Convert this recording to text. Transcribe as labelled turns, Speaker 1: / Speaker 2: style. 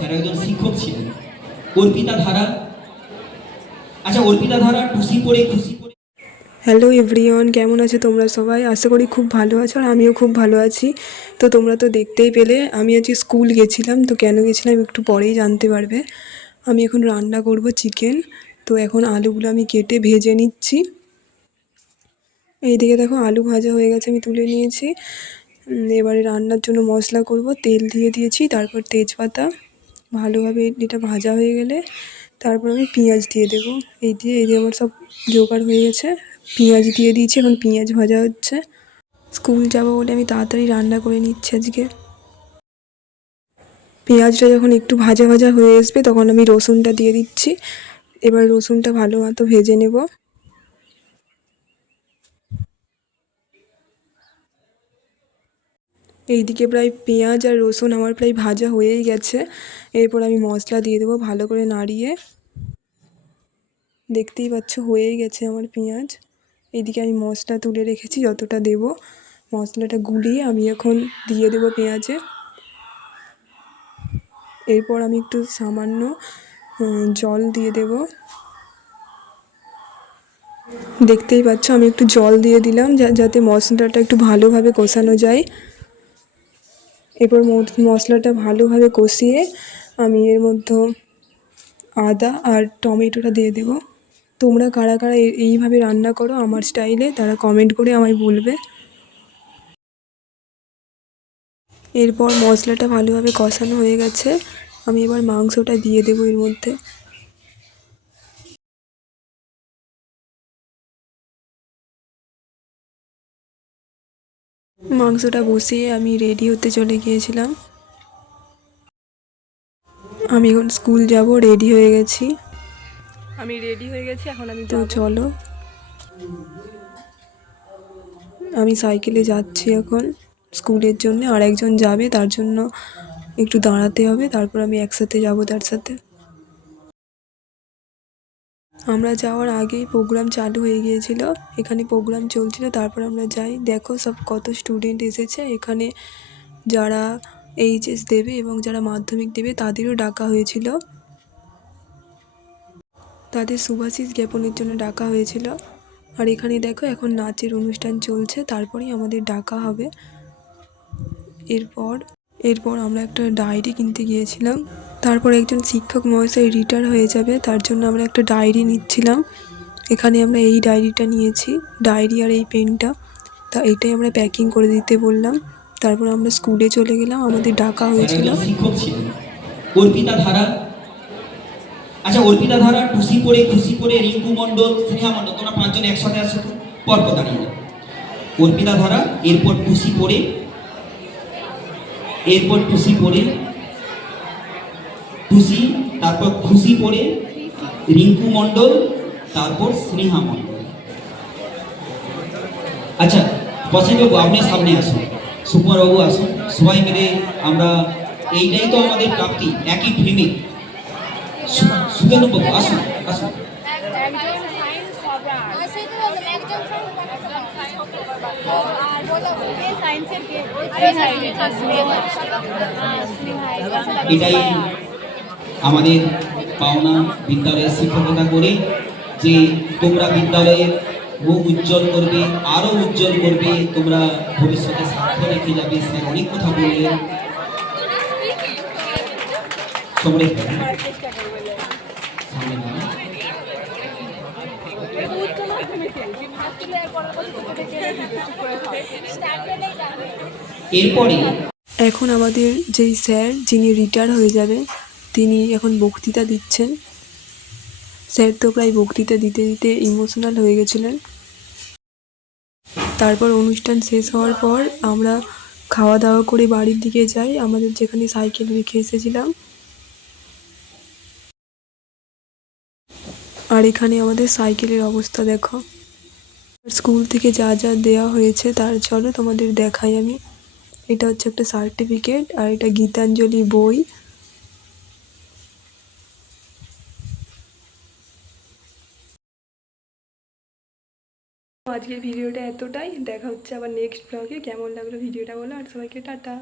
Speaker 1: Sir একজন শিক্ষক ছিলেন। অর্পিতা ধারা। আচ্ছা অর্পিতা ধারা, টুসি পড়ে খুশি
Speaker 2: হ্যালো এভরিওয়ান, কেমন আছো তোমরা সবাই? আশা করি খুব ভালো আছো আর আমিও খুব ভালো আছি। তো তোমরা তো দেখতেই পেলে, আমি আজকে স্কুল গেছিলাম, তো কেন গেছিলাম একটু পরেই জানতে পারবে। আমি এখন রান্না করব চিকেন, তো এখন আলুগুলো আমি কেটে ভেজে নিচ্ছি। এইদিকে দেখো আলু ভাজা হয়ে গেছে, আমি তুলে নিয়েছি। এবারে রান্নার জন্য মশলা করব, তেল দিয়ে দিয়েছি, তারপর তেজপাতা। ভালোভাবে এটা ভাজা হয়ে গেলে তারপর আমি পেঁয়াজ দিয়ে দেবো। এই দিয়ে এই দিয়ে আমার সব জোগাড় হয়ে গেছে। পেঁয়াজ দিয়ে দিয়েছি, এখন পেঁয়াজ ভাজা হচ্ছে। স্কুল যাব বলে আমি তাড়াতাড়ি রান্না করে নিচ্ছি আজকে। পেঁয়াজটা যখন একটু ভাজা ভাজা হয়ে আসবে তখন আমি রসুনটা দিয়ে দিচ্ছি। এবার রসুনটা ভালো মতো ভেজে নেব। এইদিকে প্রায় পেঁয়াজ আর রসুন আমার প্রায় ভাজা হয়েই গেছে। এরপর আমি মশলা দিয়ে দেবো ভালো করে নাড়িয়ে। দেখতেই পাচ্ছ, হয়েই গেছে আমার পেঁয়াজ। এইদিকে আমি মশলা তুলে রেখেছি, যতটা দেব। মশলাটা গুলিয়ে আমি এখন দিয়ে দেবো পেঁয়াজে। এরপর আমি একটু সামান্য জল দিয়ে দেব। দেখতেই পাচ্ছ, আমি একটু জল দিয়ে দিলাম যাতে মশলাটা একটু ভালোভাবে কষানো যায়। এরপর মশলাটা ভালোভাবে কষিয়ে আমি এর মধ্যে আদা আর টমেটোটা দিয়ে দেবো। তোমরা কারা কারা এইভাবে রান্না করো আমার স্টাইলে, তারা কমেন্ট করে আমায় বলবে। এরপর মশলাটা ভালোভাবে কষানো হয়ে গেছে। আমি এবার মাংসটা দিয়ে দেবো এর মধ্যে। মাংসটা বসিয়ে আমি রেডি হতে চলে গিয়েছিলাম। আমি এখন স্কুল যাব রেডি হয়ে গেছি।
Speaker 3: আমি রেডি হয়ে গেছি এখন আমি
Speaker 2: তো চলো। আমি সাইকেলে যাচ্ছি এখন। স্কুলের জন্য আর একজন যাবে তার জন্য একটু দাঁড়াতে হবে তারপর আমি একসাথে যাব তার সাথে। আমরা যাওয়ার আগেই প্রোগ্রাম চালু হয়ে গিয়েছিল। এখানে প্রোগ্রাম চলছিল, তারপর আমরা যাই। দেখো সব কত স্টুডেন্ট এসেছে। এখানে যারা এইচএস দেবে এবং যারা মাধ্যমিক দেবে, তাদেরও ডাকা হয়েছিল। তাদের সুভাষিস জ্ঞাপনের জন্য ডাকা হয়েছিল। আর এখানে দেখো এখন নাচের অনুষ্ঠান চলছে, তারপরেই আমাদের ডাকা হবে। এরপর এরপর আমরা একটা ডায়েরি কিনতে গিয়েছিলাম। তারপর একজন শিক্ষক মহাশয় রিটায়ার হয়ে যাবে, তার জন্য আমরা একটা ডায়েরি নিচ্ছিলাম। এখানে আমরা এই ডায়েরিটা নিয়েছি, ডায়েরি আর এই পেনটা। তা এটাই আমরা প্যাকিং করে দিতে বললাম। তারপর আমরা স্কুলে চলে গেলাম, আমাদের ডাকা হয়েছিল।
Speaker 1: শিক্ষক ছিলেন অর্পিতা ধারা। আচ্ছা অর্পিতা ধারা টুসি পড়ে খুশি পড়ে রিঙ্কু মণ্ডল, স্নেহা মণ্ডল, তোমরা পাঁচজন একসাথে দাঁড়িয়ে অর্পিতা ধারা, এরপর টুসি পড়ে এরপর টুসি পড়ে টুসি তারপর খুশি পড়ে রিঙ্কু মণ্ডল, তারপর স্নেহা মণ্ডল আচ্ছা বসেনবাবু, আপনি সামনে আসুন সুকুমারবাবু আসুন, সবাই মিলে আমরা, এইটাই তো আমাদের প্রাপ্তি, একই ফিল্মে সুখেন্দুবাবু আসুন আসুন? এটাই আমাদের পাওনা বিদ্যালয়ে শিক্ষকতা করে যে তোমরা বিদ্যালয়ের মুখ উজ্জ্বল করবে, আরও উজ্জ্বল করবে, তোমরা ভবিষ্যতে সাক্ষ্য রেখে যাবে স্যার অনেক কথা বললেন। এরপরে
Speaker 2: এখন আমাদের যেই স্যার, যিনি রিটায়ার হয়ে যাবে তিনি এখন বক্তৃতা দিচ্ছেন। স্যার তো প্রায় বক্তৃতা দিতে দিতে ইমোশনাল হয়ে গেছিলেন। তারপর অনুষ্ঠান শেষ হওয়ার পর আমরা খাওয়া দাওয়া করে বাড়ির দিকে যাই। আমাদের যেখানে সাইকেল রেখে এসেছিলাম। আর এখানে আমাদের সাইকেলের অবস্থা দেখো। স্কুল থেকে যা যা দেওয়া হয়েছে তার চলো তোমাদের দেখাই আমি। এটা হচ্ছে একটা সার্টিফিকেট আর এটা গীতাঞ্জলি বই। আজকের ভিডিওটা এতটাই। দেখা হচ্ছে আবার নেক্সট ব্লগে কেমন লাগল ভিডিওটা বলো, আর সবাইকে টাটা।